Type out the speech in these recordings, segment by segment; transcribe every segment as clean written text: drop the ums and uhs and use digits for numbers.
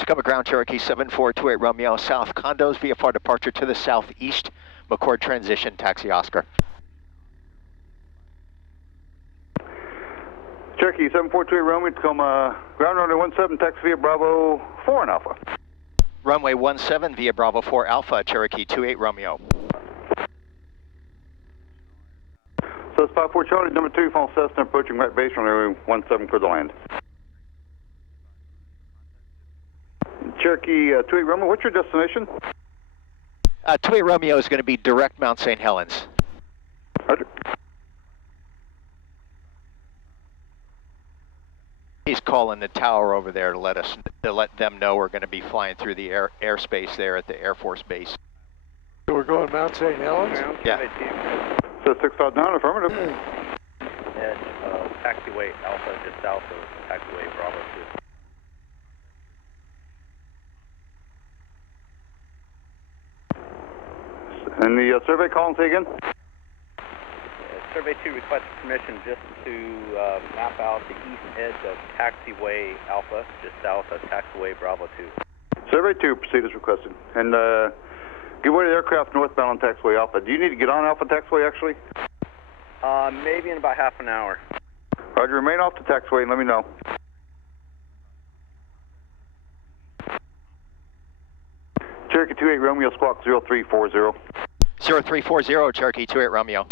Tacoma ground, Cherokee 7428 Romeo, south condos, VFR departure to the southeast, McCord transition, taxi Oscar. Cherokee 7428 Romeo, Tacoma ground runway 17, taxi via Bravo 4 and Alpha. Runway 17 via Bravo 4 Alpha, Cherokee 28 Romeo. So it's 54 Charlie, number 2, phone Cessna, approaching right base, runway 17, clear the land. Cherokee 28 Romeo, what's your destination? 28 Romeo is going to be direct Mount St Helens. Roger. He's calling the tower over there to let them know we're going to be flying through the airspace there at the Air Force Base. So we're going Mount St Helens? Yeah. So 659, affirmative. Edge of taxiway Alpha, just south of taxiway Bravo 2. And the survey call and say again? Survey 2 requests permission just to map out the east edge of taxiway Alpha, just south of taxiway Bravo 2. Survey 2, proceed as requested. And give way to the aircraft northbound on taxiway Alpha. Do you need to get on Alpha taxiway actually? Maybe in about half an hour. Roger, remain off the taxiway and let me know. Cherokee 28 Romeo, squawk 0340. 0340, Cherokee 28 Romeo.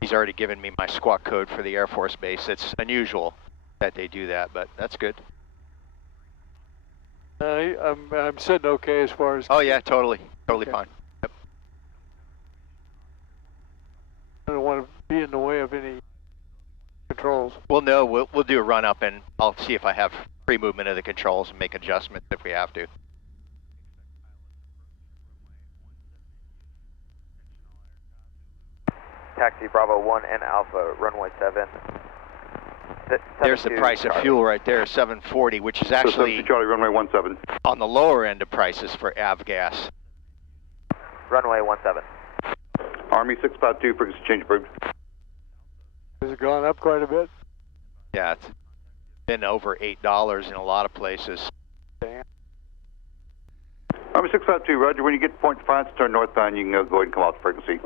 He's already given me my squawk code for the Air Force Base. It's unusual that they do that, but that's good. I'm sitting okay as far as... Oh yeah, totally okay. Fine. Yep. I don't want to be in the way of any controls. Well, no, we'll do a run up and I'll see if I have free movement of the controls and make adjustments if we have to. Taxi Bravo 1 and Alpha, runway 7. There's the price of fuel right there, 740, which is actually Charlie, runway 17. on the lower end of prices for avgas. Runway 17. Army 652, frequency change approved. Has it gone up quite a bit? Yeah, it's been over $8 in a lot of places. Damn. Army 652, roger. When you get to point defiance, turn northbound, you can go ahead and come off the frequency.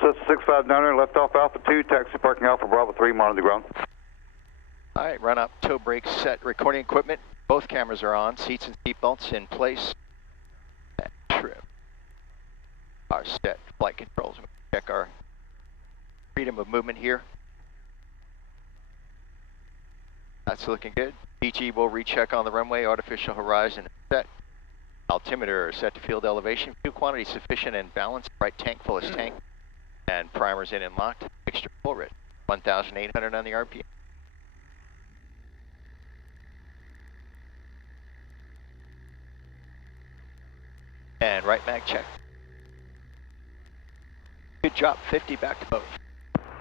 So it's 659, left off Alpha 2, taxi parking Alpha Bravo 3, monitor the ground. All right, run up, toe brake set, recording equipment. Both cameras are on, seats and seat belts in place. Trim. Our set flight controls. Check our freedom of movement here. That's looking good. DG will recheck on the runway, artificial horizon set. Altimeter set to field elevation. Fuel quantity sufficient and balanced. Right tank full as tank. And primers in and locked. Mixture full rate. 1,800 on the RPM. And right mag check. Good job, 50 back to both.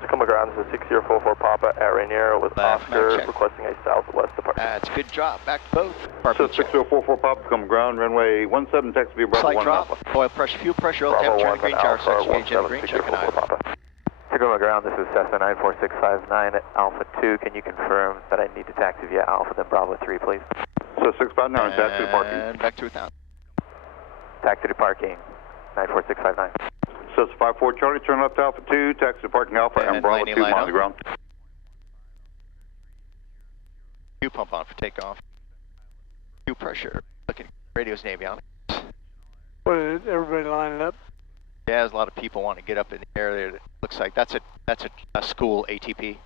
Tacoma ground, this is 6044 Papa at Rainier with Oscar requesting a southwest departure. That's a good job, back to both. So 6044 Papa, Tacoma ground, runway 17, taxi via Bravo 1 Slight drop, Alpha. oil pressure, fuel pressure, oil temperature, and green tower, search gauge and green, check and I. Tacoma ground, this is Cessna 94659 at Alpha 2. Can you confirm that I need to taxi via Alpha, then Bravo 3, please? So 659, taxi to parking. And back to 1,000. Taxi to parking, 94659. So it's 54 Charlie, turn left Alpha 2, taxi to parking Alpha and Bravo 2, monitor the ground. Fuel pump on for takeoff. Fuel pressure, looking, radio's avionics. What is it? Everybody lining up? Yeah, there's a lot of people wanting to get up in the air there. It looks like that's a school ATP.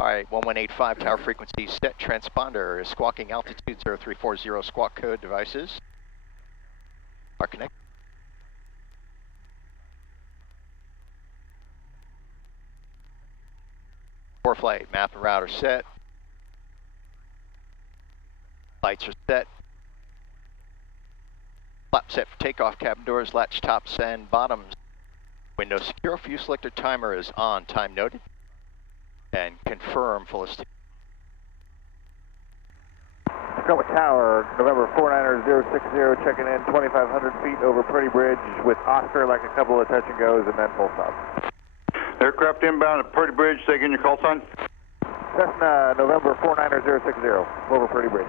All right, 1185 tower frequency set transponder, squawking altitude 0340 squawk code devices are connected. For flight, map and router set. Lights are set. Flap set for takeoff, cabin doors, latch tops and bottoms. Window secure, fuel selector timer is on, time noted. And confirm fullest. Tacoma Tower, November 49060, checking in 2,500 feet over Pretty Bridge with Oscar, like a couple of touch and goes, and then full stop. Aircraft inbound at Purdy Bridge, say again your call sign. Cessna November 49060, over Purdy Bridge.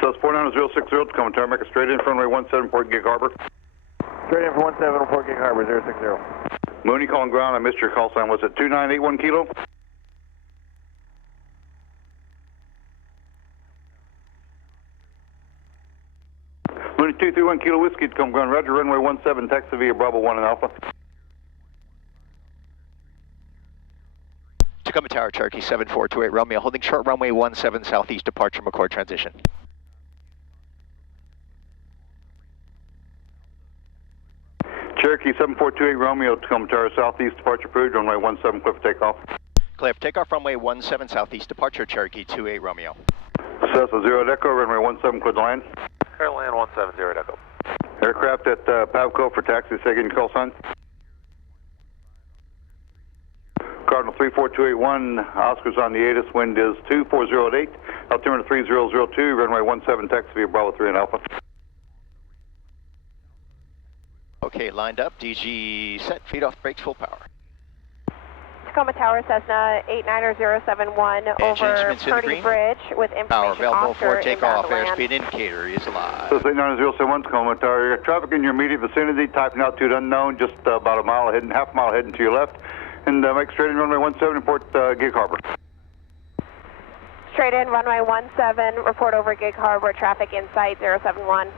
So it's 49060 to come tower, make a straight in, runway 17, Port Gig Harbor. Straight in for 17, Port Gig Harbor, 060. Mooney calling ground, I missed your call sign, was it 2981 kilo? Mooney 231 kilo whiskey to come ground, roger, runway 17, taxi via Bravo 1 and Alpha. Tacoma Tower, Cherokee 7428 Romeo, holding short runway 17 southeast, departure McCord transition. Cherokee 7428 Romeo, Tacoma Tower, southeast, departure approved, runway 17, clear for takeoff. Clear for takeoff, runway 17 southeast, departure Cherokee 28 Romeo. Cessna 0 Echo, runway 17, clear to land. Clear land 170 Echo. Aircraft at Pavco for taxi, say again your call sign. Cardinal 34281, Oscar's on the ATIS, wind is 24008, altimeter 3002, runway 17, taxi via Bravo 3 and Alpha. Okay, lined up, DG set, feet off brakes, full power. Tacoma Tower, Cessna 89071 over instruments in the Purdy green. Bridge with Power information available Oscar for takeoff, inbound to land. airspeed indicator is alive. So it's 89071, Tacoma Tower, traffic in your immediate vicinity, typing altitude unknown, just about a mile ahead, half a mile heading to your left, and make straight in runway 17, Port Gig Harbor. Straight in, runway 17, report over Gig Harbor, traffic in sight 071.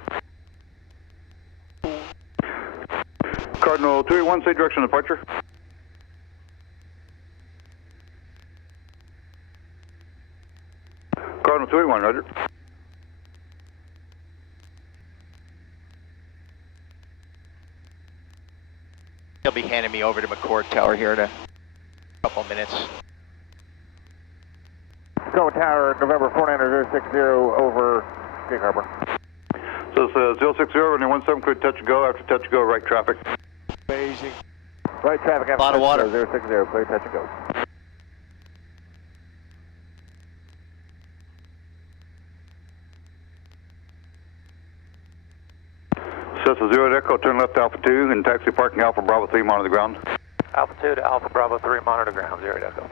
Cardinal 281, say direction of departure. Cardinal 281, roger. He'll be handing me over to McCord Tower here in a couple minutes. Tacoma Tower, November 49060, over Gig Harbor. So it's 060, runway 17, clear touch and go, after touch and go, right traffic. Amazing. Right traffic after Lot of water. 060, clear touch and go. Cessna 0 Echo, turn left Alpha 2, and taxi parking Alpha Bravo 3, monitor the ground. Alpha 2 to Alpha Bravo 3, monitor ground, 0 Echo.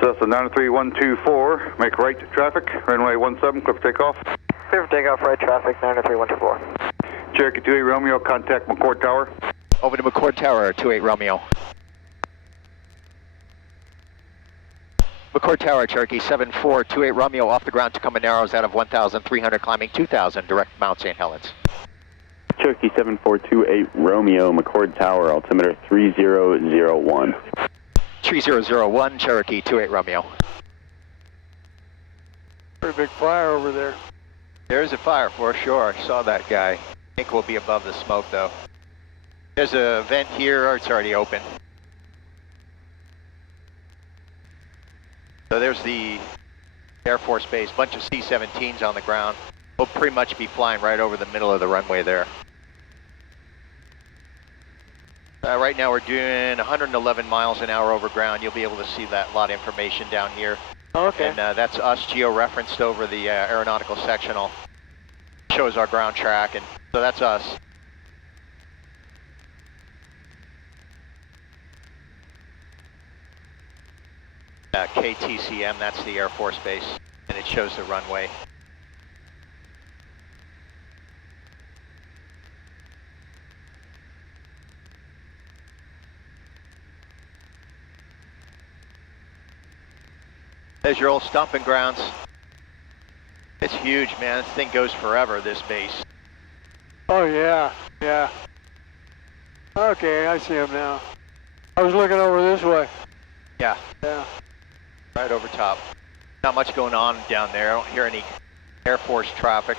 Cessna 93124, make right traffic, runway 17, clear for takeoff. Clear for takeoff, right traffic, 93124. Cherokee 28 Romeo, contact McCord Tower. Over to McCord Tower, 28 Romeo. McCord Tower, Cherokee 7428 Romeo, off the ground, Tacoma Narrows out of 1,300, climbing 2,000, direct Mount Saint Helens. Cherokee 7428 Romeo, McCord Tower, altimeter 3001. 3001, Cherokee 28 Romeo. Pretty big fire over there. There's a fire for sure, I saw that guy. I think we'll be above the smoke though. There's a vent here, or it's already open. So there's the Air Force Base, bunch of C-17s on the ground. We'll pretty much be flying right over the middle of the runway there. Right now we're doing 111 miles an hour over ground. You'll be able to see that lot of information down here. Okay. And that's us geo-referenced over the aeronautical sectional. Shows our ground track, and so that's us. KTCM, that's the Air Force Base, and it shows the runway. There's your old stomping grounds. It's huge, man. This thing goes forever, this base. Oh, yeah, yeah. Okay, I see him now. I was looking over this way. Yeah, Yeah. right over top. Not much going on down there. I don't hear any Air Force traffic.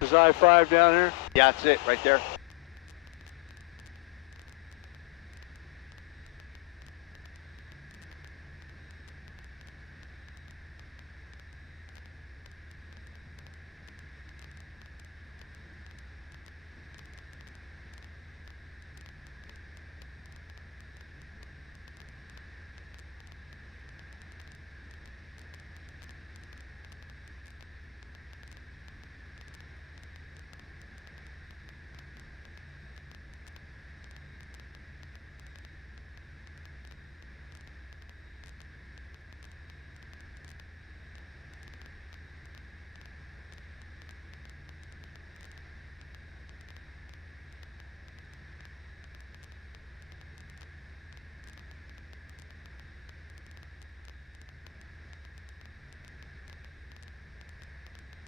Is I-5 down here? Yeah, that's it, right there.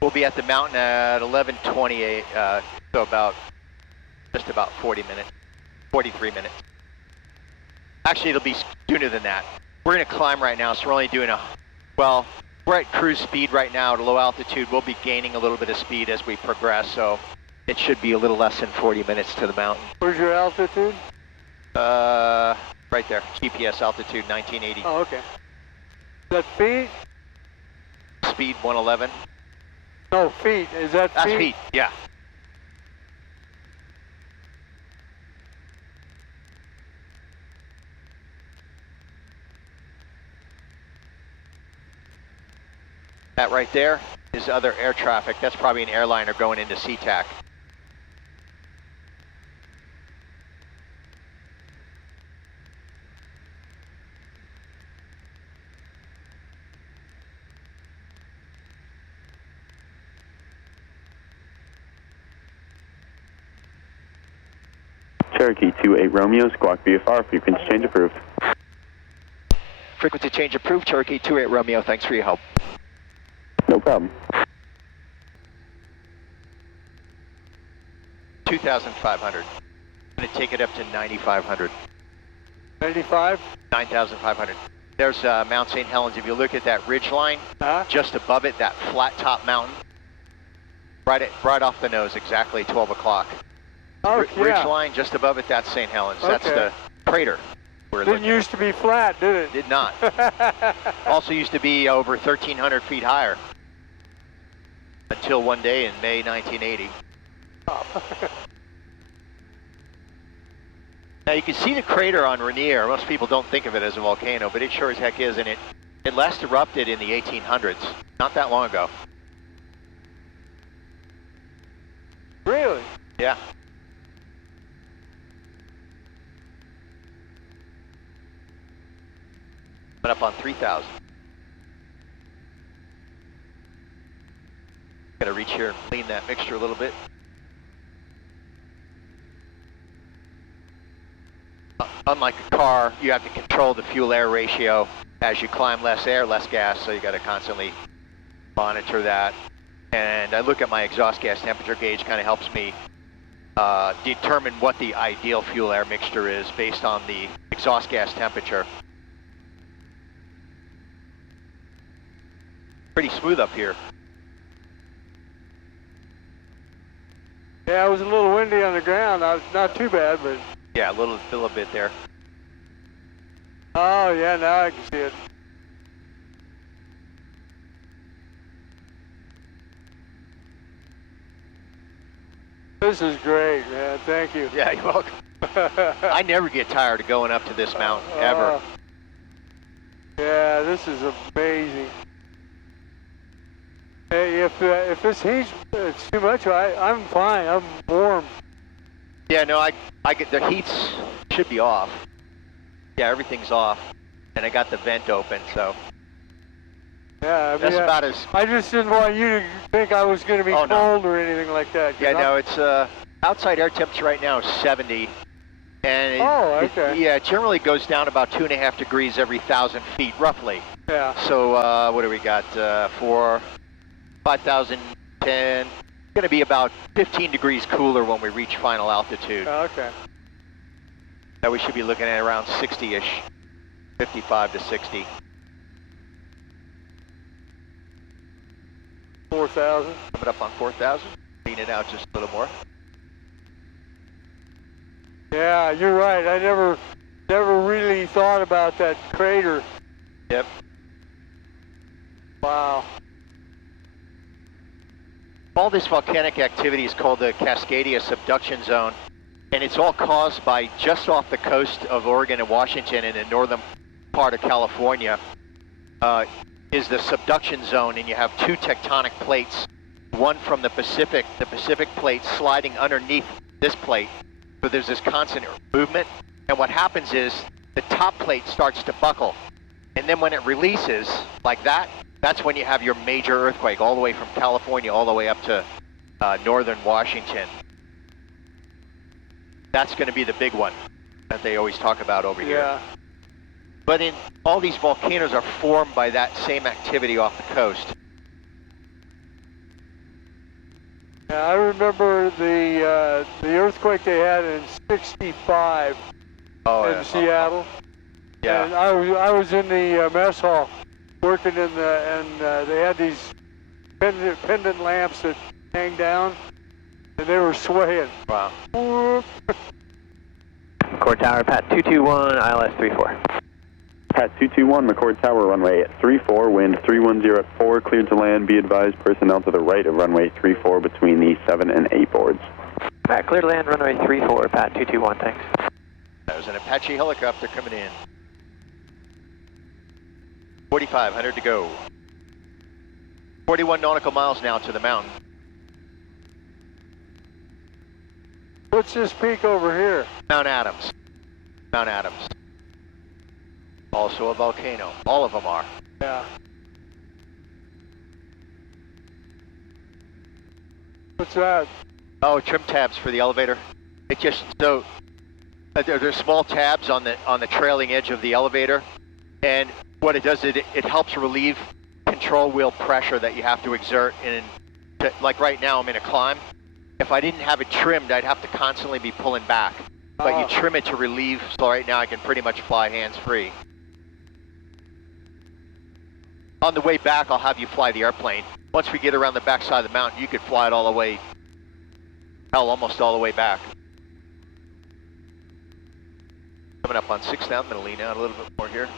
We'll be at the mountain at 11:28, so just about 40 minutes, 43 minutes. Actually, it'll be sooner than that. We're going to climb right now, so we're only doing we're at cruise speed right now at a low altitude. We'll be gaining a little bit of speed as we progress, so it should be a little less than 40 minutes to the mountain. Where's your altitude? Right there, GPS altitude 1980. Oh, okay. Is that feet? Speed 111. No, feet. Is that feet? That's feet, yeah. That right there is other air traffic. That's probably an airliner going into SeaTac. Cherokee 28 Romeo, squawk VFR, frequency change approved. Frequency change approved, Cherokee 28 Romeo. Thanks for your help. No problem. 2,500. I'm going to take it up to 9,500. 95? 9,500. There's Mount St. Helens. If you look at that ridge line, just above it, that flat top mountain, right off the nose, exactly 12 o'clock. Oh, yeah. Ridge line, just above it, that's St. Helens. Okay. That's the crater. Didn't used to be flat, did it? Did not. Also used to be over 1,300 feet higher. Until one day in May 1980. Oh. Now you can see the crater on Rainier. Most people don't think of it as a volcano, but it sure as heck is, and it last erupted in the 1800s, not that long ago. Really? Yeah. Up on 3,000. Gotta reach here and clean that mixture a little bit. Unlike a car, you have to control the fuel-air ratio. As you climb, less air, less gas, so you gotta constantly monitor that. And I look at my exhaust gas temperature gauge, kind of helps me determine what the ideal fuel-air mixture is based on the exhaust gas temperature. Pretty smooth up here. Yeah, it was a little windy on the ground. Not too bad, but... Yeah, a little bit there. Oh, yeah, now I can see it. This is great, man. Thank you. Yeah, you're welcome. I never get tired of going up to this mountain, ever. Yeah, this is amazing. Hey, if this heat's it's too much, I'm fine. I'm warm. Yeah, no, I get the heats should be off. Yeah, everything's off, and I got the vent open, so. Yeah, I mean, that's about as. I just didn't want you to think I was going to be cold or anything like that. Yeah, no, it's outside air temperature right now is 70, and it generally goes down about 2.5 degrees every 1,000 feet, roughly. Yeah. So what do we got for 5,010? Going to be about 15 degrees cooler when we reach final altitude. Oh, okay. Now we should be looking at around 60-ish, 55 to 60. 4,000. Coming up on 4,000. Clean it out just a little more. Yeah, you're right. I never really thought about that crater. Yep. Wow. All this volcanic activity is called the Cascadia subduction zone, and it's all caused by just off the coast of Oregon and Washington and the northern part of California is the subduction zone, and you have two tectonic plates, one from the Pacific plate sliding underneath this plate. So there's this constant movement, and what happens is the top plate starts to buckle, and then when it releases like that, that's when you have your major earthquake, all the way from California all the way up to northern Washington. That's going to be the big one that they always talk about over here. But all these volcanoes are formed by that same activity off the coast. Yeah, I remember the earthquake they had in '65 in Seattle. Yeah. And I was in the mess hall working and they had these pendant lamps that hang down, and they were swaying. Wow. Whoop. Core Tower, Pat 221, ILS 34. Pat 221, McCord Tower, runway 34, wind 310 at 4, cleared to land. Be advised, personnel to the right of runway 34 between the 7 and 8 boards. Pat, cleared to land, runway 34, Pat 221, thanks. There's an Apache helicopter coming in. 4,500 to go. 41 nautical miles now to the mountain. What's this peak over here? Mount Adams. Mount Adams. Also a volcano. All of them are. Yeah. What's that? Oh, trim tabs for the elevator. It just so there's small tabs on the trailing edge of the elevator, and what it does is it helps relieve control wheel pressure that you have to exert like right now I'm in a climb. If I didn't have it trimmed, I'd have to constantly be pulling back. But you trim it to relieve, so right now I can pretty much fly hands-free. On the way back, I'll have you fly the airplane. Once we get around the back side of the mountain, you could fly it all the way, hell, almost all the way back. Coming up on 6 now, I'm going to lean out a little bit more here.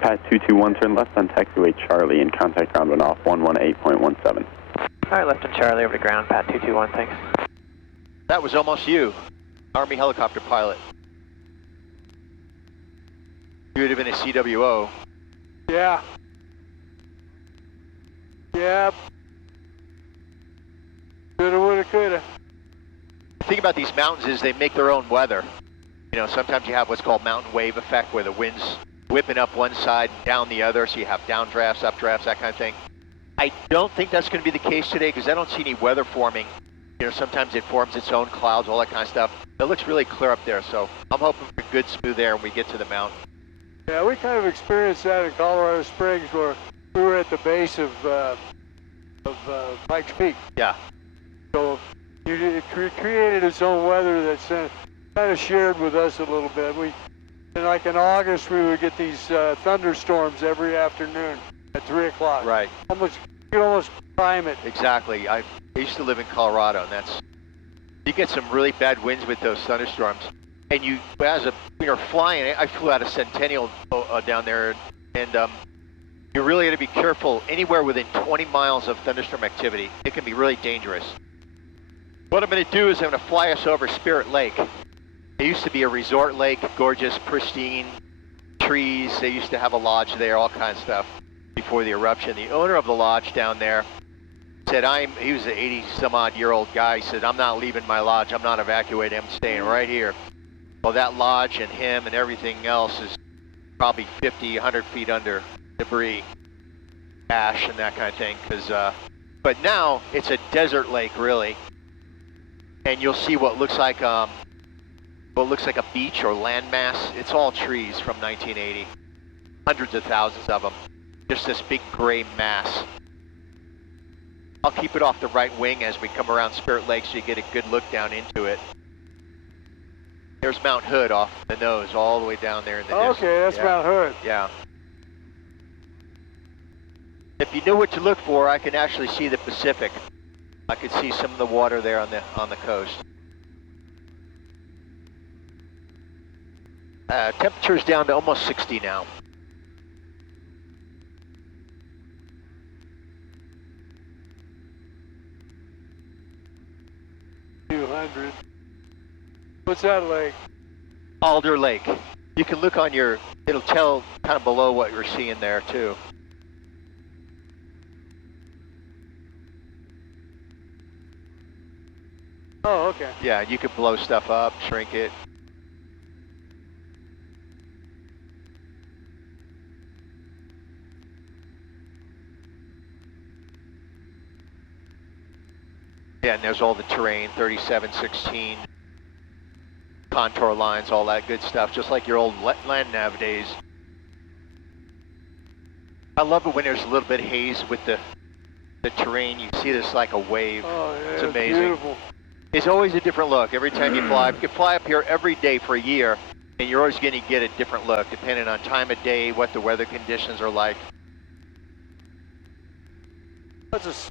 Pat 221, turn left on taxiway Charlie and contact ground when off 118.17. All right, left on Charlie over to ground, Pat 221, thanks. That was almost you, Army helicopter pilot. You would have been a CWO. Yeah. Yep. Coulda, woulda, coulda. The thing about these mountains is they make their own weather. You know, sometimes you have what's called mountain wave effect, where the wind's whipping up one side, down the other, so you have downdrafts, updrafts, that kind of thing. I don't think that's going to be the case today because I don't see any weather forming. You know, sometimes it forms its own clouds, all that kind of stuff. It looks really clear up there, so I'm hoping for good smooth air when we get to the mountain. Yeah, we kind of experienced that in Colorado Springs where we were at the base of Pikes Peak. Yeah. So it created its own weather that's kind of shared with us a little bit. And like in August, we would get these thunderstorms every afternoon at 3 o'clock. Right. You can almost time it. Exactly. I used to live in Colorado, and you get some really bad winds with those thunderstorms. And when you're flying, I flew out of Centennial down there, and you really got to be careful anywhere within 20 miles of thunderstorm activity. It can be really dangerous. What I'm going to do is I'm going to fly us over Spirit Lake. It used to be a resort lake, gorgeous, pristine, trees. They used to have a lodge there, all kinds of stuff before the eruption. The owner of the lodge down there said, he was an 80-some-odd-year-old guy. He said, I'm not leaving my lodge. I'm not evacuating. I'm staying right here. Well, that lodge and him and everything else is probably 50, 100 feet under debris, ash and that kind of thing. But now it's a desert lake, really. And you'll see what looks like a beach or landmass. It's all trees from 1980. Hundreds of thousands of them. Just this big gray mass. I'll keep it off the right wing as we come around Spirit Lake so you get a good look down into it. There's Mount Hood off the nose all the way down there in the distance. Okay, that's Mount Hood. Yeah. If you know what to look for, I can actually see the Pacific. I could see some of the water there on the coast. Temperature's down to almost 60 now. What's that lake? Alder Lake. You can look on it'll tell kind of below what you're seeing there too. Oh, okay. Yeah, you could blow stuff up, shrink it. Yeah, and there's all the terrain, 3716, contour lines, all that good stuff, just like your old land nav days. I love it when there's a little bit of haze with the the terrain. You see this like a wave. Oh, yeah, it's amazing. Beautiful. It's always a different look every time you fly. You can fly up here every day for a year, and you're always going to get a different look depending on time of day, what the weather conditions are like. That's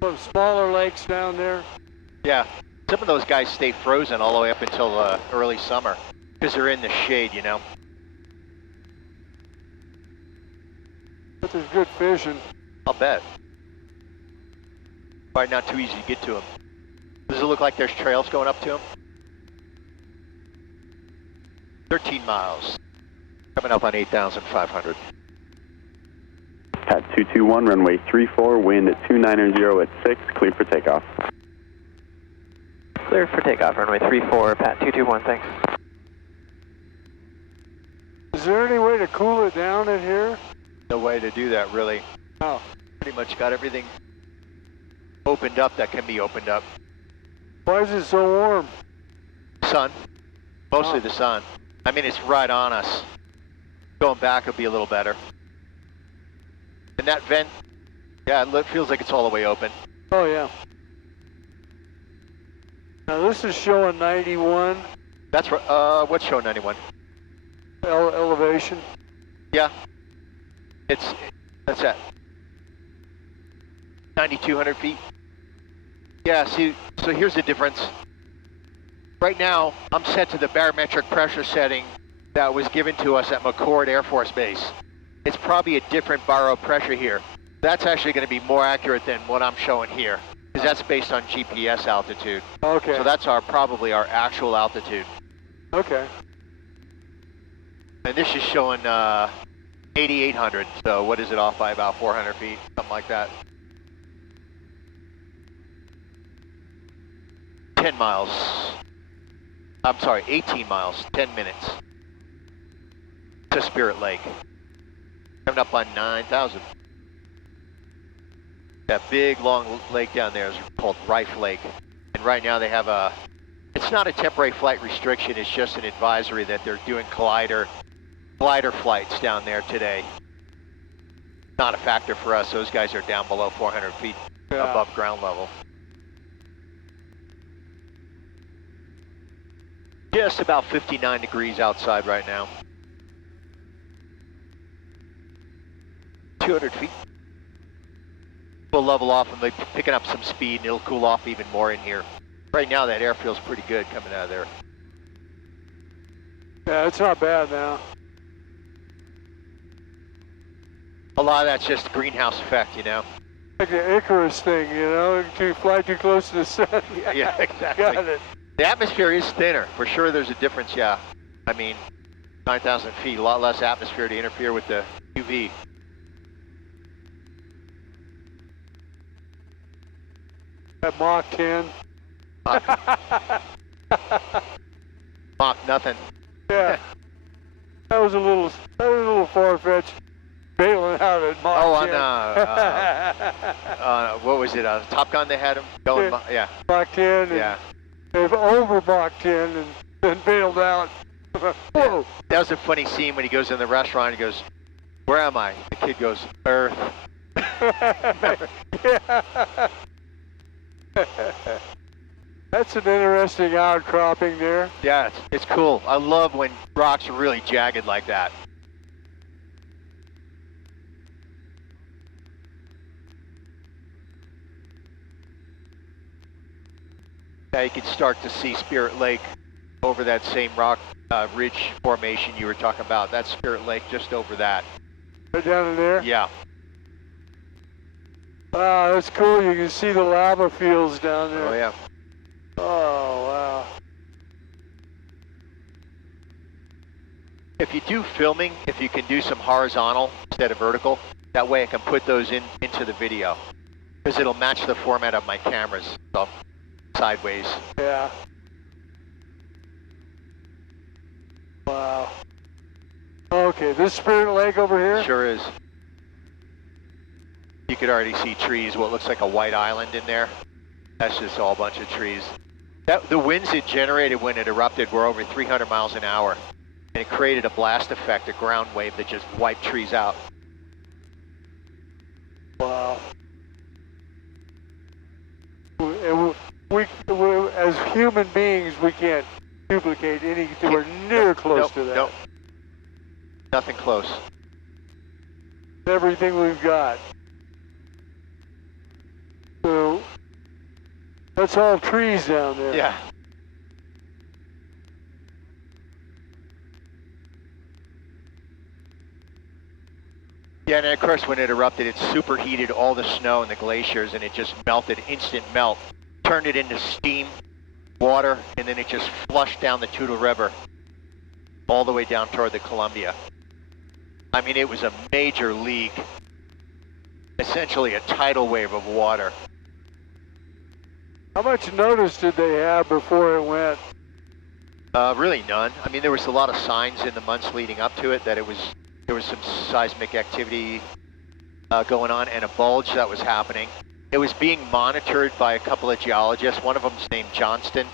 some smaller lakes down there. Yeah, some of those guys stay frozen all the way up until early summer because they're in the shade, you know. But there's good fishing. I'll bet. Probably not too easy to get to them. Does it look like there's trails going up to them? 13 miles. Coming up on 8,500. Pat 221, runway 34, wind at 290 at 6, clear for takeoff. Clear for takeoff, runway 34, Pat 221, thanks. Is there any way to cool it down in here? No way to do that, really. Oh. Pretty much got everything opened up that can be opened up. Why is it so warm? Sun. Mostly the sun. I mean, it's right on us. Going back will be a little better. And that vent, yeah, it feels like it's all the way open. Oh, yeah. Now, this is showing 91. That's right. What's showing 91? Elevation. Yeah. That's that. 9,200 feet. Yeah, see, so here's the difference. Right now, I'm set to the barometric pressure setting that was given to us at McCord Air Force Base. It's probably a different baro pressure here. That's actually going to be more accurate than what I'm showing here, because that's based on GPS altitude. Okay. So that's probably our actual altitude. Okay. And this is showing 8,800, so what is it off by about 400 feet, something like that. 10 miles. I'm sorry, 18 miles, 10 minutes to Spirit Lake. Coming up on 9,000. That big, long lake down there is called Rife Lake. And right now they have it's not a temporary flight restriction, it's just an advisory that they're doing glider flights down there today. Not a factor for us, those guys are down below 400 feet above ground level. Just about 59 degrees outside right now. 200 feet. We'll level off and be picking up some speed and it'll cool off even more in here. Right now that air feels pretty good coming out of there. Yeah, it's not bad now. A lot of that's just greenhouse effect, you know? Like the Icarus thing, you know? You fly too close to the sun. Yeah, exactly. Got it. The atmosphere is thinner. For sure there's a difference, yeah. I mean, 9,000 feet, a lot less atmosphere to interfere with the UV. At Mach 10. Mach nothing. Yeah. That was a little far-fetched. Bailing out at Mach 10. Oh, on what was it? Top Gun they had him going. Yeah. Mach 10. Yeah. They've over Mach 10 and then bailed out. Whoa. Yeah. That was a funny scene when he goes in the restaurant. He goes, "Where am I?" The kid goes, "Earth." Yeah. That's an interesting outcropping there. Yeah, it's cool. I love when rocks are really jagged like that. Now you can start to see Spirit Lake over that same rock ridge formation you were talking about. That's Spirit Lake just over that. Right down in there? Yeah. Wow, that's cool. You can see the lava fields down there. Oh, yeah. Oh, wow. If you do filming, if you can do some horizontal instead of vertical, that way I can put those into the video. Because it'll match the format of my cameras, so sideways. Yeah. Wow. Okay, this Spirit Lake over here? Sure is. You could already see trees, what looks like a white island in there. That's just all a bunch of trees. The winds it generated when it erupted were over 300 miles an hour. And it created a blast effect, a ground wave that just wiped trees out. Wow. human beings, we can't duplicate anything. We're near close to that. Nope. Nothing close. Everything we've got. So that's all trees down there. Yeah. Yeah, and of course when it erupted, it superheated all the snow and the glaciers, and it just melted, instant melt, turned it into steam, water, and then it just flushed down the Toutle River all the way down toward the Columbia. I mean, it was a major leak, essentially a tidal wave of water. How much notice did they have before it went? Really none. I mean, there was a lot of signs in the months leading up to it that there was some seismic activity going on and a bulge that was happening. It was being monitored by a couple of geologists. One of them's named Johnston.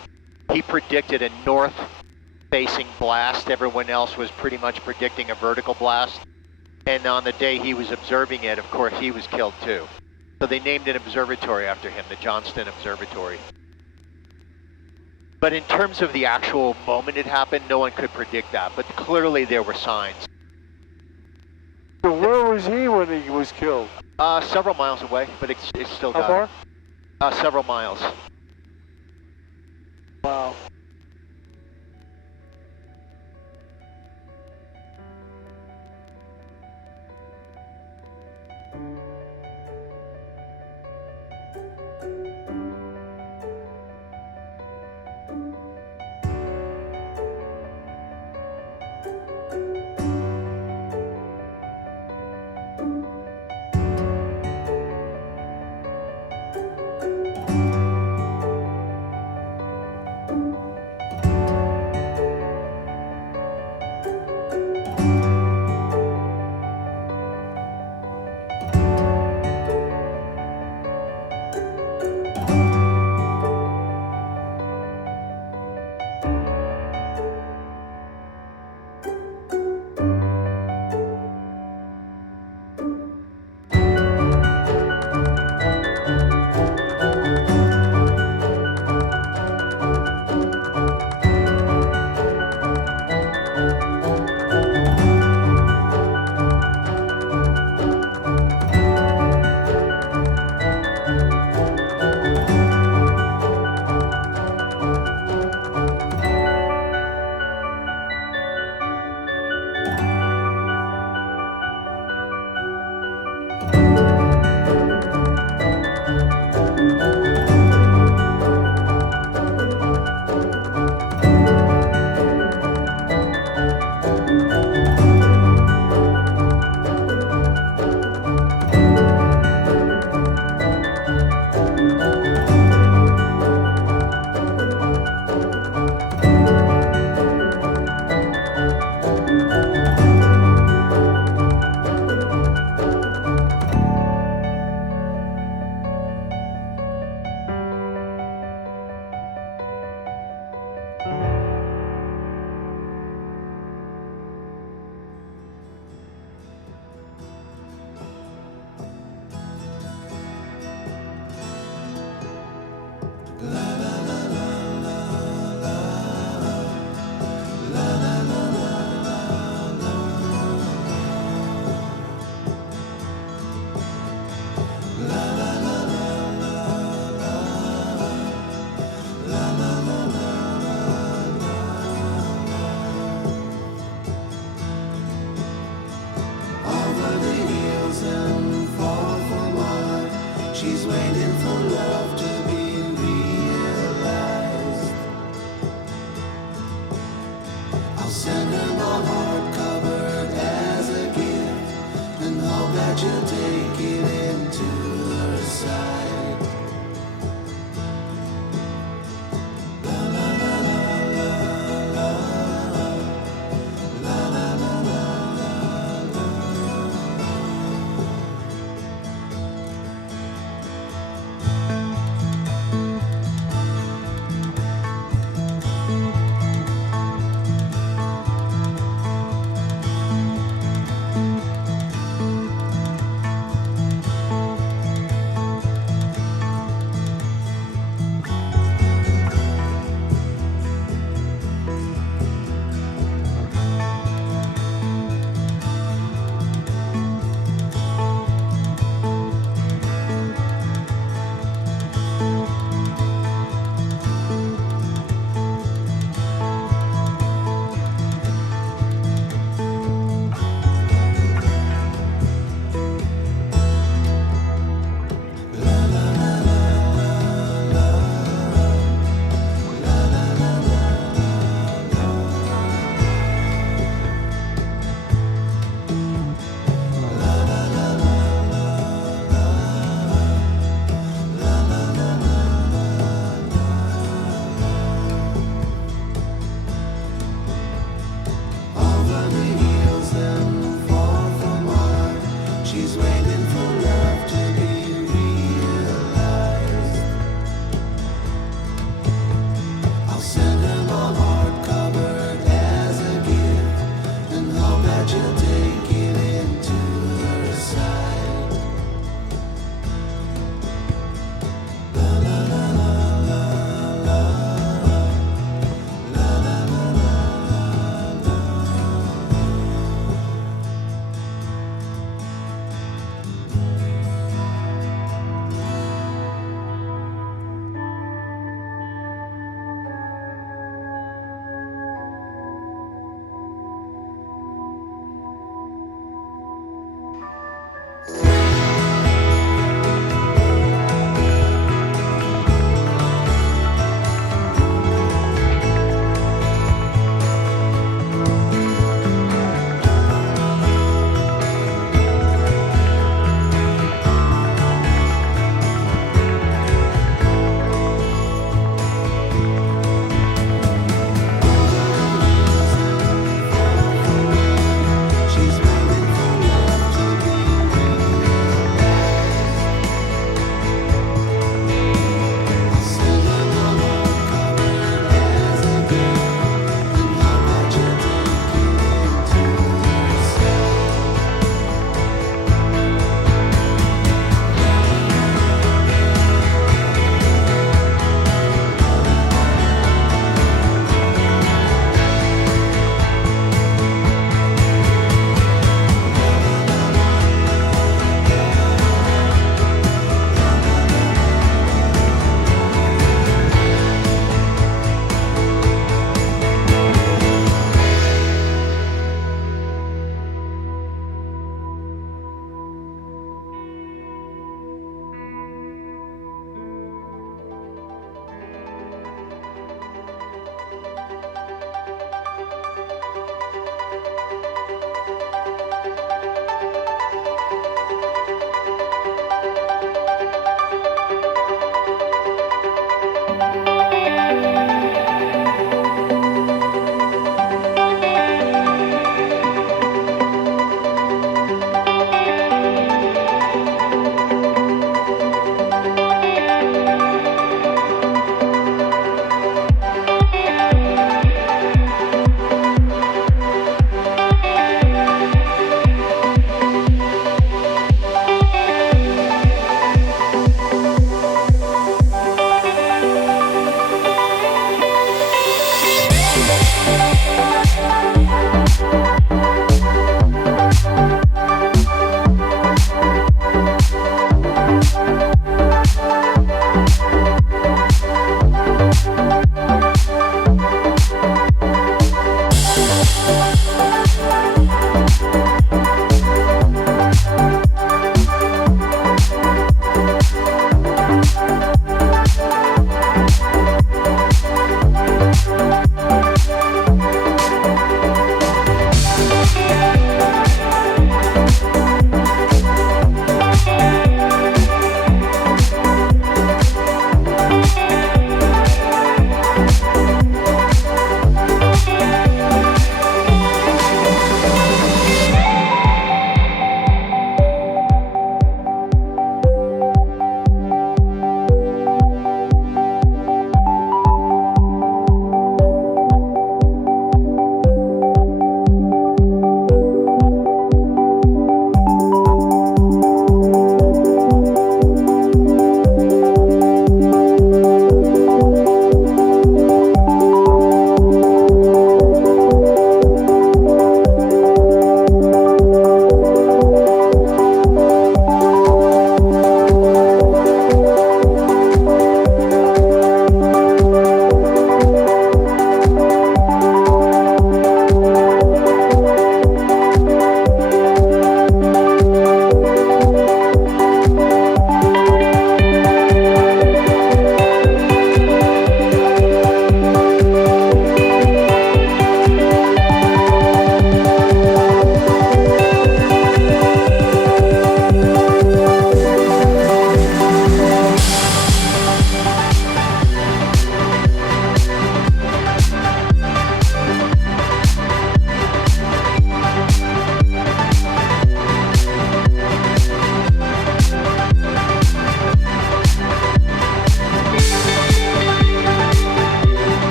He predicted a north-facing blast. Everyone else was pretty much predicting a vertical blast. And on the day he was observing it, of course, he was killed too. So they named an observatory after him, the Johnston Observatory. But in terms of the actual moment it happened, no one could predict that. But clearly there were signs. So where was he when he was killed? Several miles away, but it's still got How far? several miles. Wow.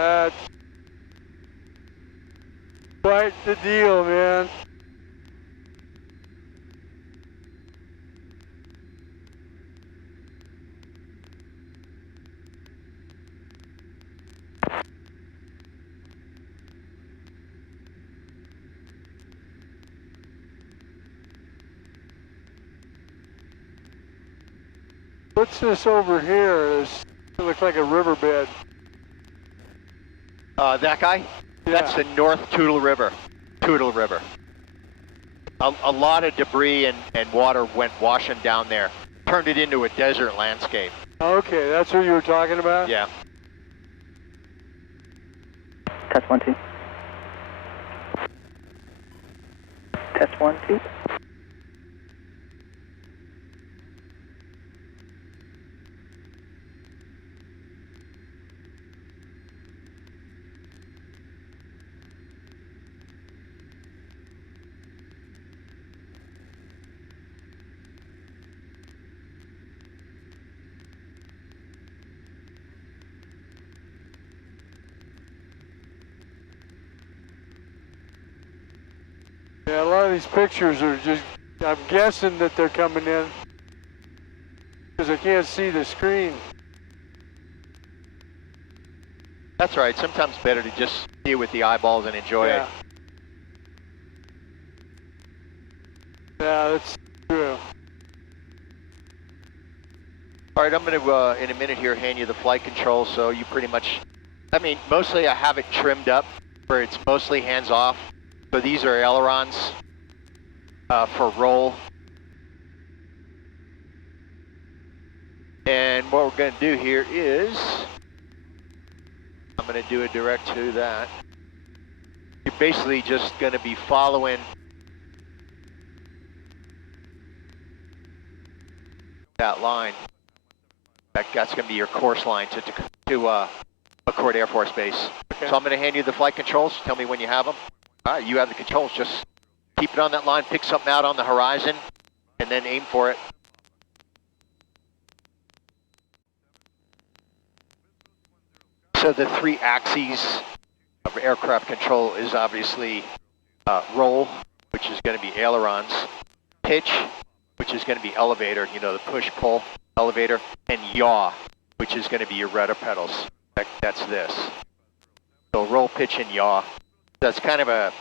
That's quite the deal, man. What's this over here? It looks like a riverbed. That guy? Yeah. That's the North Toutle River. Toutle River. A lot of debris and water went washing down there. Turned it into a desert landscape. Okay, that's what you were talking about? Yeah. Test 1, 2. Test 1, 2. Yeah, a lot of these pictures are just, I'm guessing that they're coming in because I can't see the screen. That's right. Sometimes better to just see it with the eyeballs and enjoy it. Yeah, that's true. All right, I'm going to, in a minute here, hand you the flight controls. So you pretty much, I mean, mostly I have it trimmed up where it's mostly hands off. So these are ailerons for roll. And what we're going to do here is, I'm going to do a direct to that. You're basically just going to be following that line. That's going to be your course line to McCord Air Force Base. Okay. So I'm going to hand you the flight controls. Tell me when you have them. All right, you have the controls. Just keep it on that line, pick something out on the horizon, and then aim for it. So the three axes of aircraft control is obviously roll, which is going to be ailerons, pitch, which is going to be elevator, you know, the push-pull elevator, and yaw, which is going to be your rudder pedals. That's this. So roll, pitch, and yaw. That's kind of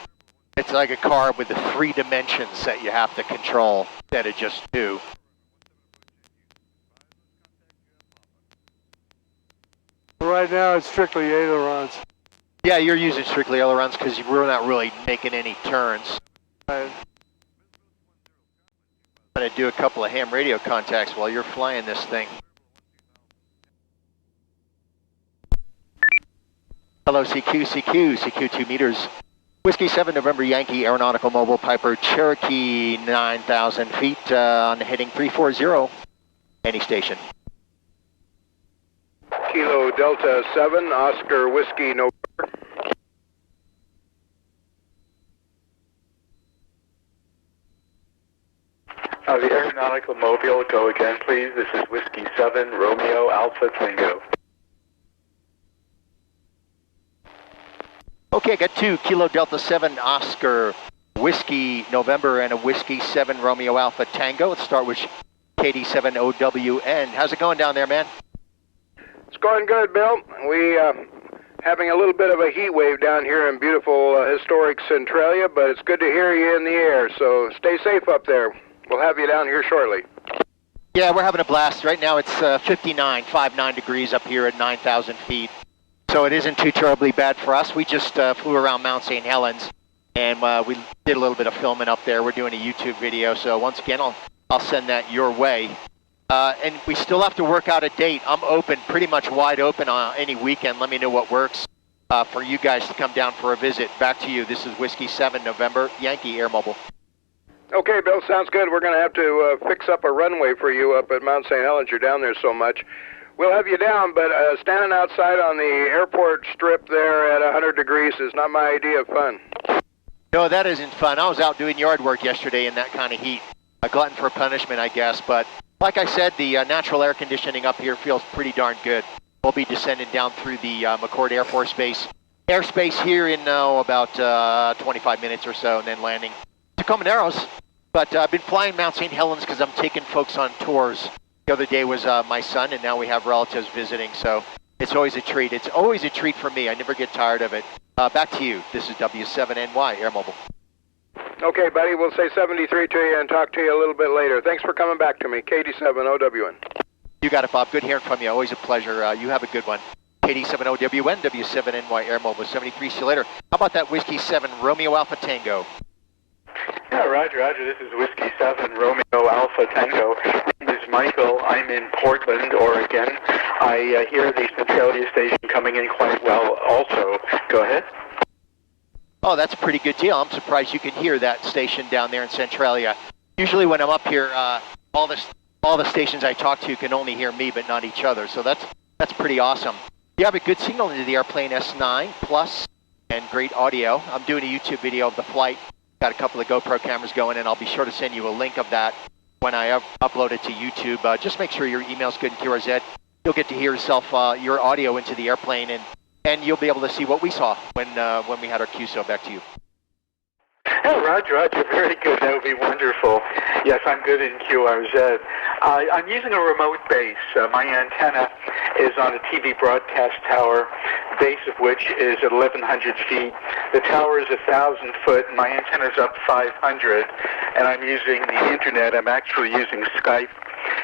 it's like a car with the 3 dimensions that you have to control instead of just 2. Right now it's strictly ailerons. Yeah, you're using strictly ailerons because we're not really making any turns. Right. I'm going to do a couple of ham radio contacts while you're flying this thing. Hello, CQ 2 meters. Whiskey 7 November Yankee Aeronautical Mobile Piper Cherokee 9,000 feet on heading 340. Any station. Kilo Delta 7, Oscar Whiskey November. The Aeronautical Mobile, go again please. This is Whiskey 7, Romeo Alpha Tango. Okay, got 2 Kilo Delta 7 Oscar Whiskey November and a Whiskey 7 Romeo Alpha Tango. Let's start with KD7OWN. How's it going down there, man? It's going good, Bill. We having a little bit of a heat wave down here in beautiful historic Centralia, but it's good to hear you in the air, so stay safe up there. We'll have you down here shortly. Yeah, we're having a blast. Right now it's 59 degrees up here at 9,000 feet. So it isn't too terribly bad for us. We just flew around Mount St Helens, and we did a little bit of filming up there. We're doing a YouTube video, so once again, I'll send that your way. And we still have to work out a date. I'm open, pretty much wide open on any weekend. Let me know what works for you guys to come down for a visit. Back to you. This is Whiskey 7 November Yankee Air Mobile. Okay, Bill, sounds good. We're going to have to fix up a runway for you up at Mount St. Helens. You're down there so much. We'll have you down, but standing outside on the airport strip there at 100 degrees is not my idea of fun. No, that isn't fun. I was out doing yard work yesterday in that kind of heat. A glutton for punishment, I guess. But like I said, the natural air conditioning up here feels pretty darn good. We'll be descending down through the McCord Air Force Base airspace here in about 25 minutes or so, and then landing Tacoma Narrows. But I've been flying Mount St. Helens because I'm taking folks on tours. The other day was my son, and now we have relatives visiting, so it's always a treat. It's always a treat for me. I never get tired of it. Back to you. This is W7NY Air Mobile. Okay, buddy, we'll say 73 to you and talk to you a little bit later. Thanks for coming back to me. KD7OWN. You got it, Bob. Good hearing from you. Always a pleasure. You have a good one. KD7OWN, W7NY Air Mobile 73. See you later. How about that Whiskey 7 Romeo Alpha Tango? Yeah, Roger. This is Whiskey 7 Romeo Alpha Tango. My name is Michael. I'm in Portland, Oregon. I hear the Centralia station coming in quite well also. Go ahead. Oh, that's a pretty good deal. I'm surprised you can hear that station down there in Centralia. Usually when I'm up here, all the stations I talk to can only hear me but not each other, so that's pretty awesome. You have a good signal into the airplane S9 Plus and great audio. I'm doing a YouTube video of the flight. Got a couple of GoPro cameras going, and I'll be sure to send you a link of that when I upload it to YouTube. Just make sure your email's good in QRZ. You'll get to hear yourself, your audio into the airplane, and you'll be able to see what we saw when we had our QSO. Back to you. Oh, Roger, very good. That would be wonderful. Yes, I'm good in QRZ. I'm using a remote base. My antenna is on a TV broadcast tower, base of which is at 1,100 feet. The tower is 1,000 foot, and my antenna is up 500, and I'm using the internet. I'm actually using Skype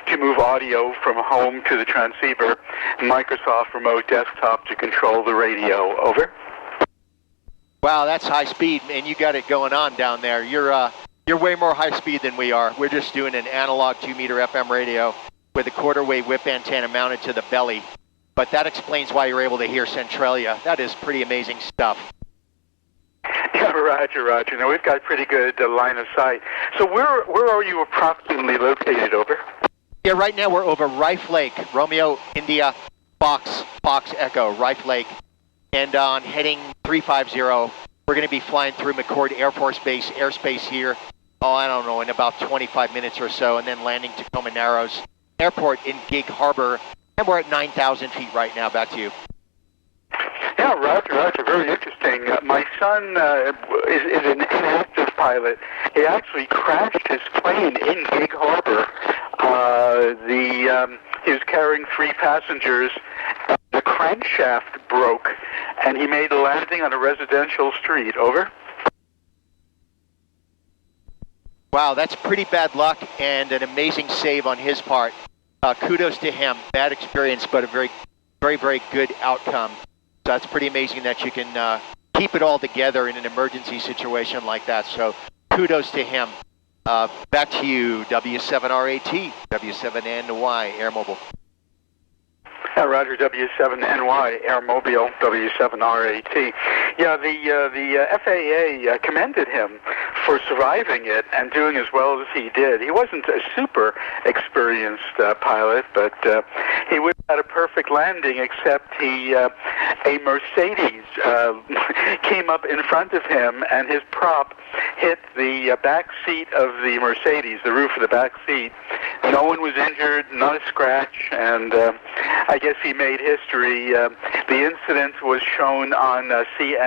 to move audio from home to the transceiver, Microsoft Remote Desktop to control the radio. Over. Wow, that's high speed, and you got it going on down there. You're way more high speed than we are. We're just doing an analog 2-meter FM radio with a quarter-wave whip antenna mounted to the belly. But that explains why you're able to hear Centralia. That is pretty amazing stuff. Yeah, Roger. Now, we've got pretty good line of sight. So where are you approximately located, over? Yeah, right now we're over Rife Lake, Romeo, India, Fox Echo, Rife Lake. And on heading 350, we're going to be flying through McCord Air Force Base airspace here, I don't know, in about 25 minutes or so, and then landing Tacoma Narrows Airport in Gig Harbor. And we're at 9,000 feet right now. Back to you. Yeah, Roger. Very interesting. My son is an inactive pilot. He actually crashed his plane in Gig Harbor. He was carrying 3 passengers. The crankshaft broke, and he made a landing on a residential street. Over. Wow, that's pretty bad luck and an amazing save on his part. Kudos to him. Bad experience, but a very, very, very good outcome. So that's pretty amazing that you can keep it all together in an emergency situation like that. So kudos to him. Back to you, W7RAT, W7NY, Air Mobile. Roger, W7NY, Airmobile, W7RAT. Yeah, the FAA commended him for surviving it and doing as well as he did. He wasn't a super experienced pilot, but he would have had a perfect landing, except a Mercedes came up in front of him, and his prop hit the back seat of the Mercedes, the roof of the back seat. No one was injured, not a scratch, and I guess he made history. The incident was shown on CNN.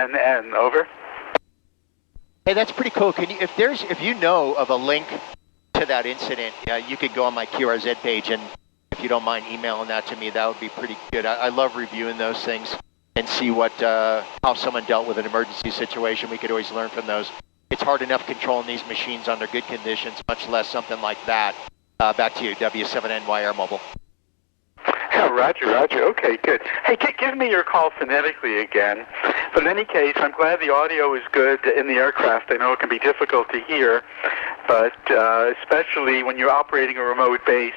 Over. Hey, that's pretty cool. Can you, if you know of a link to that incident, you could go on my QRZ page, and if you don't mind emailing that to me, that would be pretty good. I love reviewing those things and see what how someone dealt with an emergency situation. We could always learn from those. It's hard enough controlling these machines under good conditions, much less something like that. Back to you, W7NY Air Mobile. Roger. Okay, good. Hey, give me your call phonetically again. But in any case, I'm glad the audio is good in the aircraft. I know it can be difficult to hear, but especially when you're operating a remote base,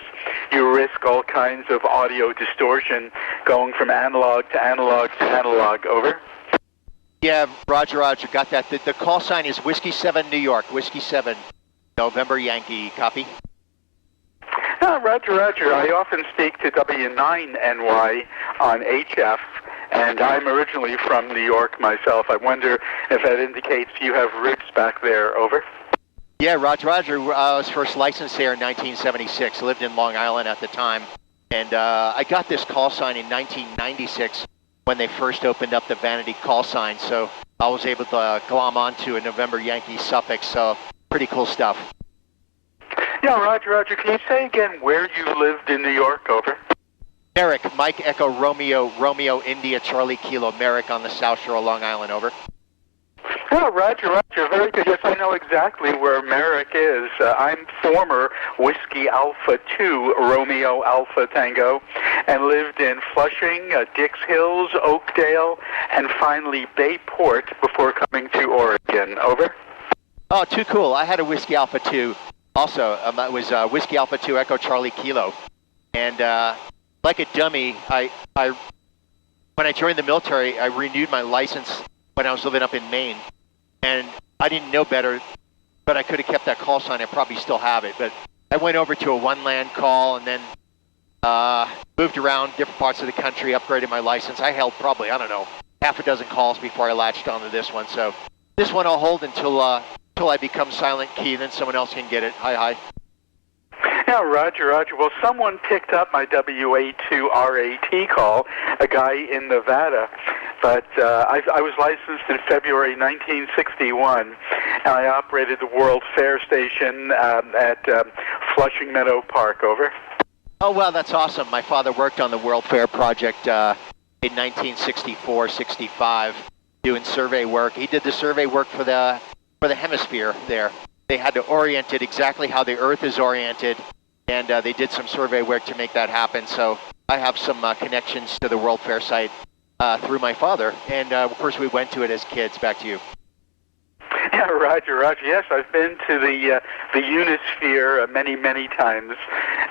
you risk all kinds of audio distortion going from analog to analog to analog. Over. Yeah, Roger, got that. The call sign is Whiskey 7 New York, Whiskey 7 November Yankee. Copy? Roger. I often speak to W9NY on HF, and I'm originally from New York myself. I wonder if that indicates you have roots back there. Over. Yeah, Roger. I was first licensed there in 1976. Lived in Long Island at the time. And I got this call sign in 1996 when they first opened up the vanity call sign, so I was able to glom onto a November Yankee suffix, so pretty cool stuff. Yeah, Roger, can you say again where you lived in New York, over? Merrick, Mike Echo Romeo India Charlie Kilo, Merrick on the South Shore of Long Island, over. Oh, Roger, very good. Yes, I know exactly where Merrick is. I'm former Whiskey Alpha 2 Romeo Alpha Tango, and lived in Flushing, Dix Hills, Oakdale, and finally Bayport before coming to Oregon. Over. Oh, too cool. I had a Whiskey Alpha 2 also. It was Whiskey Alpha 2 Echo Charlie Kilo. And like a dummy, I when I joined the military, I renewed my license when I was living up in Maine. And I didn't know better, but I could have kept that call sign. I probably still have it. But I went over to a one-land call and then moved around different parts of the country, upgraded my license. I held probably, I don't know, half a dozen calls before I latched onto this one. So this one I'll hold until I become silent key, then someone else can get it. Hi. Yeah, Roger. Well, someone picked up my WA2RAT call, a guy in Nevada. But I was licensed in February 1961, and I operated the World Fair Station at Flushing Meadow Park, over. Oh, well, that's awesome. My father worked on the World Fair project in 1964-65, doing survey work. He did the survey work for the hemisphere there. They had to orient it exactly how the Earth is oriented, and they did some survey work to make that happen. So I have some connections to the World Fair site through my father, and of course we went to it as kids. Back to you. Yeah, Roger. Yes, I've been to the Unisphere many times,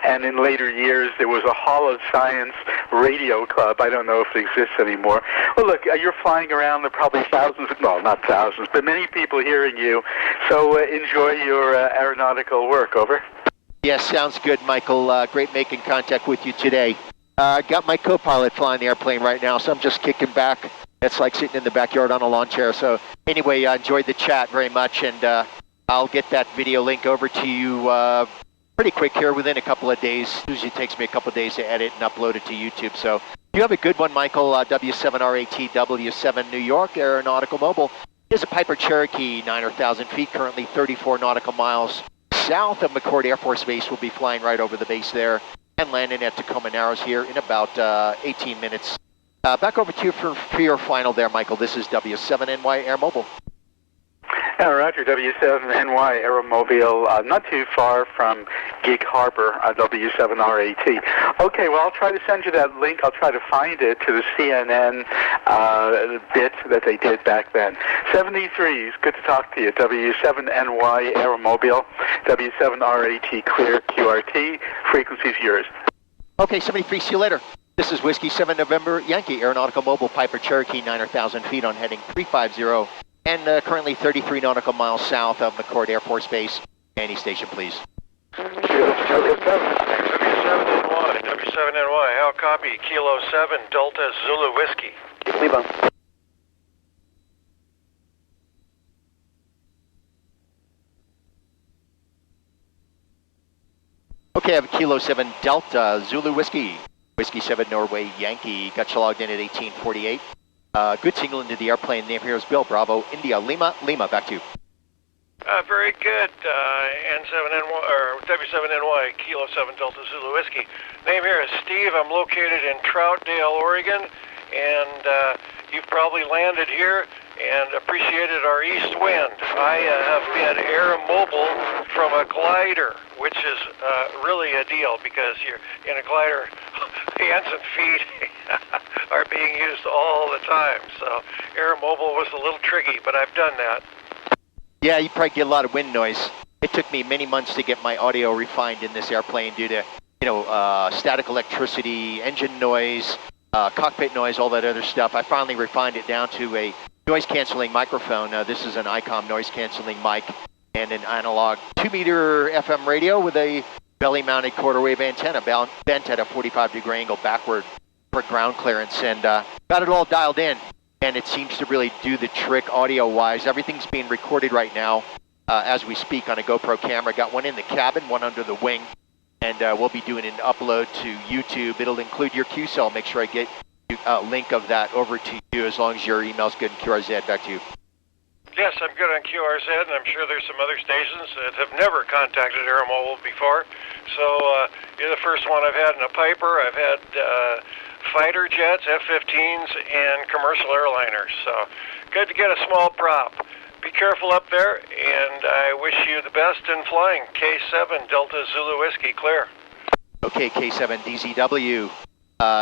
and in later years there was a Hall of Science radio club. I don't know if it exists anymore. Well, look, you're flying around. There are probably thousands, well, not thousands, but many people hearing you. So enjoy your aeronautical work, over. Yes, sounds good, Michael. Great making contact with you today. Got my co-pilot flying the airplane right now, so I'm just kicking back. It's like sitting in the backyard on a lawn chair. So anyway, I enjoyed the chat very much, and I'll get that video link over to you pretty quick here within a couple of days. Usually takes me a couple of days to edit and upload it to YouTube. So you have a good one, Michael. W7RAT, W7 New York, Aeronautical Mobile. Here's a Piper Cherokee, 9,000 feet, currently 34 nautical miles south of McCord Air Force Base. We'll be flying right over the base there and landing at Tacoma Narrows here in about 18 minutes. Back over to you for your final there, Michael. This is W7NY Air Mobile. Yeah, Roger, W7NY Aeromobile, not too far from Gig Harbor, W7RAT. Okay, well, I'll try to send you that link. I'll try to find it to the CNN bit that they did back then. 73s, good to talk to you. W7NY Aeromobile, W7RAT Clear QRT, frequency's yours. Okay, 73, see you later. This is Whiskey 7 November Yankee Aeronautical Mobile Piper Cherokee, 9,000 feet on heading 350, and currently 33 nautical miles south of McCord Air Force Base. Any station, please. W7NY, how copy? Kilo 7, Delta Zulu Whiskey. Leave on. Okay, I have Kilo 7 Delta Zulu Whiskey. Whiskey 7 Norway Yankee. Got you logged in at 1848. Good signal into the airplane. Name here is Bill Bravo India Lima. Back to you. Very good. N7NY or W7NY Kilo 7 Delta Zulu Whiskey. Name here is Steve. I'm located in Troutdale, Oregon, and you've probably landed here and appreciated our east wind. I have been air mobile from a glider, which is really a deal because you're in a glider. Hands and feet are being used all the time. So air mobile was a little tricky, but I've done that. Yeah, you probably get a lot of wind noise. It took me many months to get my audio refined in this airplane due to, static electricity, engine noise, cockpit noise, all that other stuff. I finally refined it down to a noise-canceling microphone. This is an ICOM noise-canceling mic and an analog 2-meter FM radio with a belly-mounted quarter-wave antenna bent at a 45-degree angle backward for ground clearance, and got it all dialed in. And it seems to really do the trick audio-wise. Everything's being recorded right now as we speak on a GoPro camera. Got one in the cabin, one under the wing. and we'll be doing an upload to YouTube. It'll include your QCell. Make sure I get a link of that over to you as long as your email's good. QRZ, back to you. Yes, I'm good on QRZ, and I'm sure there's some other stations that have never contacted Aeromobile before. So you're the first one I've had in a Piper. I've had fighter jets, F-15s, and commercial airliners. So good to get a small prop. Be careful up there, and I wish you the best in flying. K7 Delta Zulu Whiskey, clear. Okay, K7 DZW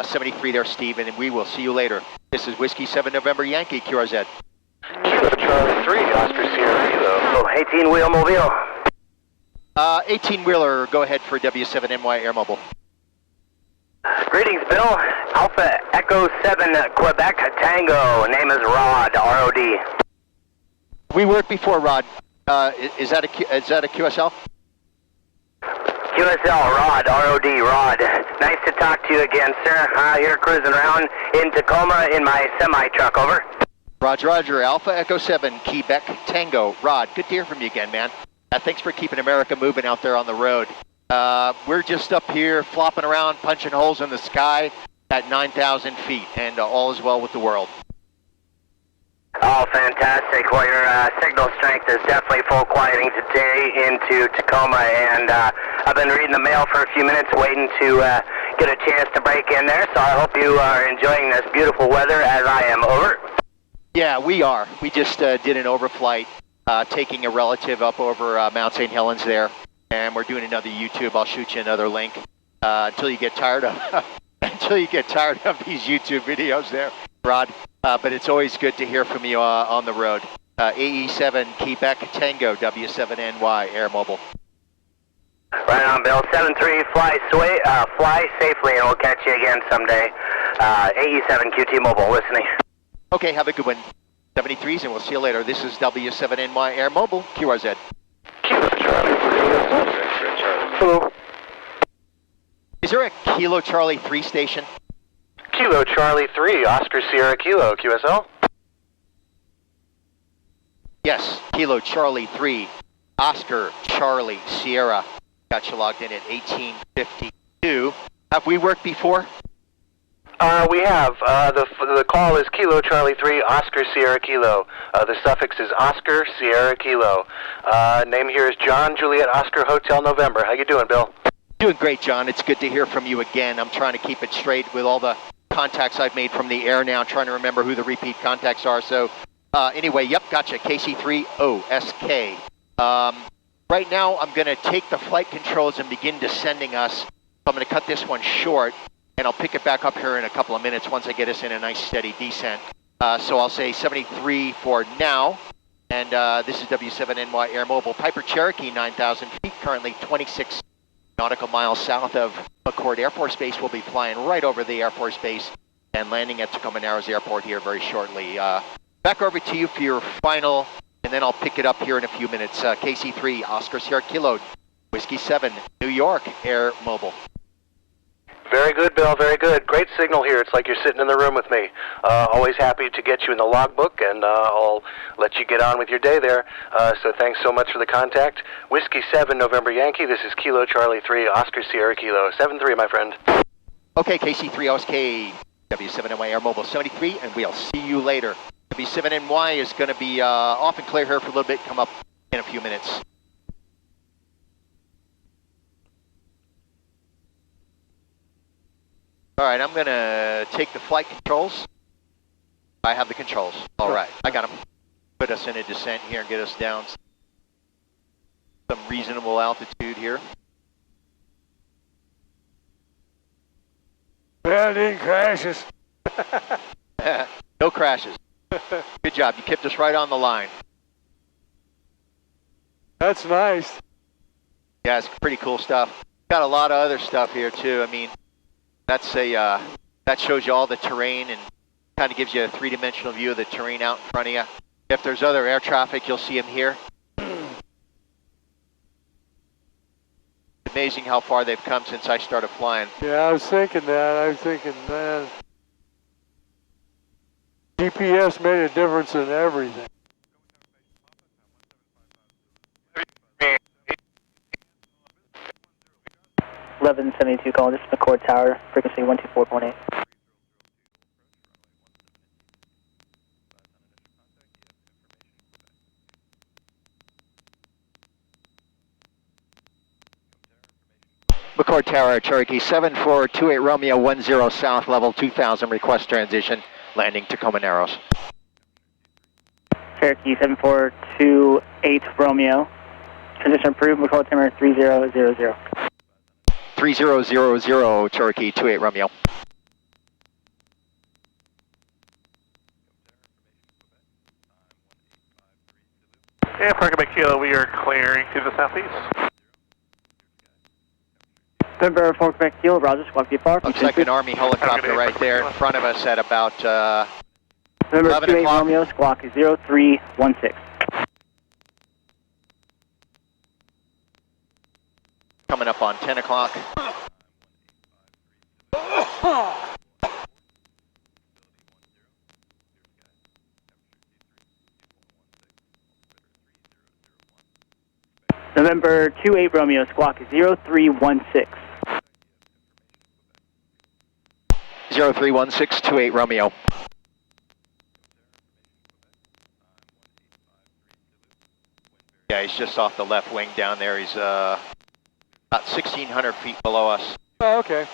73 there, Steve, and we will see you later. This is Whiskey 7 November Yankee, QRZ. Kilo Charlie 3, Oscar Sierra Kilo. 18-wheel mobile. 18-wheeler, go ahead for W7NY Air Mobile. Greetings, Bill. Alpha Echo 7 Quebec Tango. Name is Rod, R-O-D. We worked before, Rod. Is that a QSL? QSL, Rod, R-O-D, Rod. Nice to talk to you again, sir. Here cruising around in Tacoma in my semi-truck, over. Roger, Alpha Echo 7, Quebec Tango. Rod, good to hear from you again, man. Thanks for keeping America moving out there on the road. We're just up here flopping around, punching holes in the sky at 9,000 feet, and all is well with the world. Oh, fantastic. Well, your signal strength is definitely full quieting today into Tacoma, and I've been reading the mail for a few minutes, waiting to get a chance to break in there, so I hope you are enjoying this beautiful weather as I am, over. Yeah, we are. We just did an overflight, taking a relative up over Mount Saint Helens there, and we're doing another YouTube. I'll shoot you another link until you get tired of these YouTube videos there, Rod. But it's always good to hear from you on the road. AE7 Quebec Tango W7NY Air Mobile. Right on, Bill. 7-3, fly safely, and we'll catch you again someday. AE7 QT Mobile, listening. Okay, have a good one. 73s, and we'll see you later. This is W7NY Air Mobile, QRZ. Kilo Charlie 3. Hello. Is there a Kilo Charlie 3 station? Kilo Charlie 3, Oscar Sierra Kilo, QSL? Yes, Kilo Charlie 3, Oscar Charlie Sierra. Got you logged in at 1852. Have we worked before? We have. The call is Kilo Charlie 3, Oscar Sierra Kilo. The suffix is Oscar Sierra Kilo. Name here is John Juliet Oscar Hotel November. How you doing, Bill? Doing great, John. It's good to hear from you again. I'm trying to keep it straight with all the contacts I've made from the air now, trying to remember who the repeat contacts are. So anyway, yep, gotcha. KC3OSK. Right now, I'm going to take the flight controls and begin descending us. I'm going to cut this one short, and I'll pick it back up here in a couple of minutes once I get us in a nice steady descent. So I'll say 73 for now, and this is W7NY Air Mobile. Piper Cherokee, 9,000 feet, currently 26 nautical miles south of McCord Air Force Base. We'll be flying right over the Air Force Base and landing at Tacoma Narrows Airport here very shortly. Back over to you for your final, and then I'll pick it up here in a few minutes. KC3, Oscar Sierra Kilo, Whiskey 7, New York Air Mobile. Very good, Bill, very good. Great signal here. It's like you're sitting in the room with me. Always happy to get you in the logbook, and I'll let you get on with your day there. So thanks so much for the contact. Whiskey 7, November Yankee. This is Kilo Charlie 3, Oscar Sierra Kilo. 7-3, my friend. Okay, KC3OSK, W7NY Air Mobile 73, and we'll see you later. W7NY is going to be off and clear here for a little bit, come up in a few minutes. All right, I'm going to take the flight controls. I have the controls. All right, I got them. Put us in a descent here and get us down some reasonable altitude here. Bad in crashes. No crashes. Good job. You kept us right on the line. That's nice. Yeah, it's pretty cool stuff. Got a lot of other stuff here too. I mean, that's a that shows you all the terrain and kind of gives you a three-dimensional view of the terrain out in front of you. If there's other air traffic, you'll see them here. Amazing how far they've come since I started flying. Yeah, I was thinking that. I was thinking, man, GPS made a difference in everything. 1172 calling, this is McCord Tower, frequency 124.8. McCord Tower, Cherokee 7428 Romeo 10 South, level 2000, request transition, landing Tacoma Narrows. Cherokee 7428 Romeo, transition approved, McCord Tower 3000. 3000, Cherokee 28 Romeo. Yeah, Parker Kilo, we are clearing to the southeast. November 4 Quebec Kilo, Roger, squawk far. Looks like an Army helicopter right there in front of us at about November 11 28 o'clock. Romeo, squawk 0316. Coming up on 10 o'clock. November 28 Romeo, squawk 0316. 0316 28 Romeo. Yeah, he's just off the left wing down there. He's about 1,600 feet below us. Oh, okay.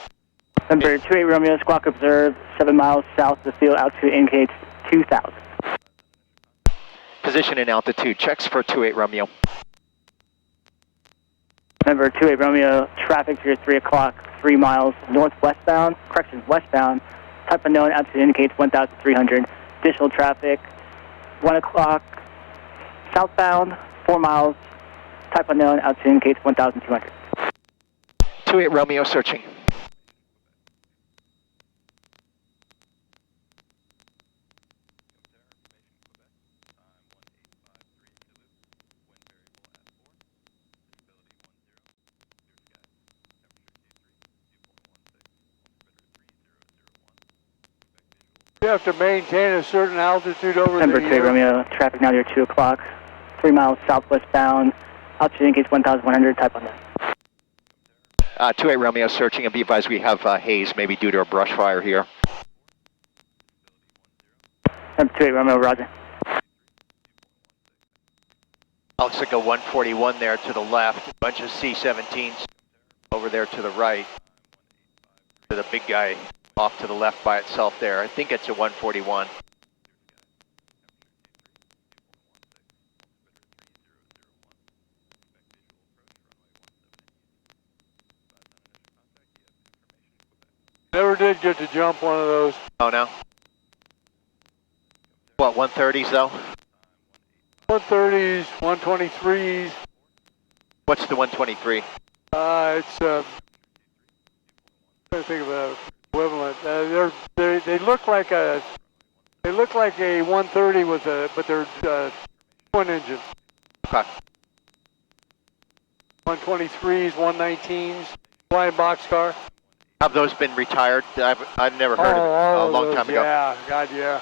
November 28 Romeo, squawk observed 7 miles south of the field, altitude indicates 2,000. Position and altitude checks for 28 Romeo. November 28 Romeo, traffic here 3 o'clock, 3 miles northwestbound, correction, westbound. Type unknown, altitude indicates 1,300. Additional traffic, 1 o'clock, southbound, 4 miles. Type unknown, altitude indicates 1,200. 28 Romeo searching. You have to maintain a certain altitude over November the 28 Romeo, traffic now near 2 o'clock, 3 miles southwestbound. Altitude indicates 1,100. Type unknown. 28 Romeo searching, and be advised we have haze, maybe due to a brush fire here. November 28 Romeo, roger. Looks like a 141 there to the left, a bunch of C-17s over there to the right. To the big guy off to the left by itself there. I think it's a 141. Never did get to jump one of those. Oh, no? What, 130s though? 130s, 123s. What's the 123? It's trying to think of an equivalent. They look like a 130 with a, but they're twin engine. Okay. 123s, 119s, flying boxcar. Have those been retired? I've never heard of it a long time ago. Yeah, God, yeah.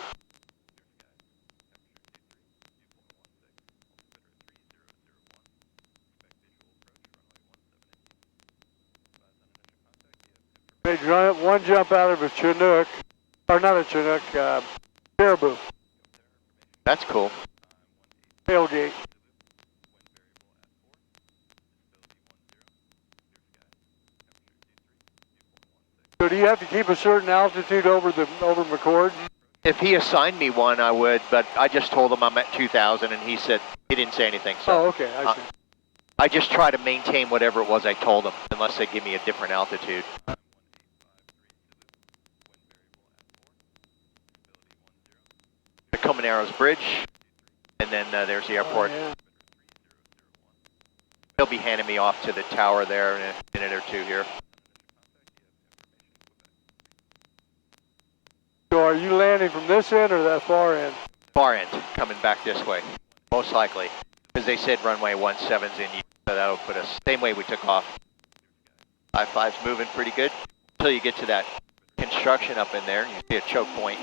They one jump out of a Chinook, or not a Chinook, Caribou. That's cool. Tailgate. So do you have to keep a certain altitude over McCord? If he assigned me one, I would, but I just told him I'm at 2,000, and he said he didn't say anything. So oh, okay, I see. I just try to maintain whatever it was I told him, unless they give me a different altitude. The Comanarrows Bridge, and then there's the airport. Oh, yeah. He'll be handing me off to the tower there in a minute or two here. So are you landing from this end or that far end? Far end, coming back this way, most likely. Because they said runway 17's in use, so that'll put us same way we took off. I-5's moving pretty good until you get to that construction up in there. You see a choke point.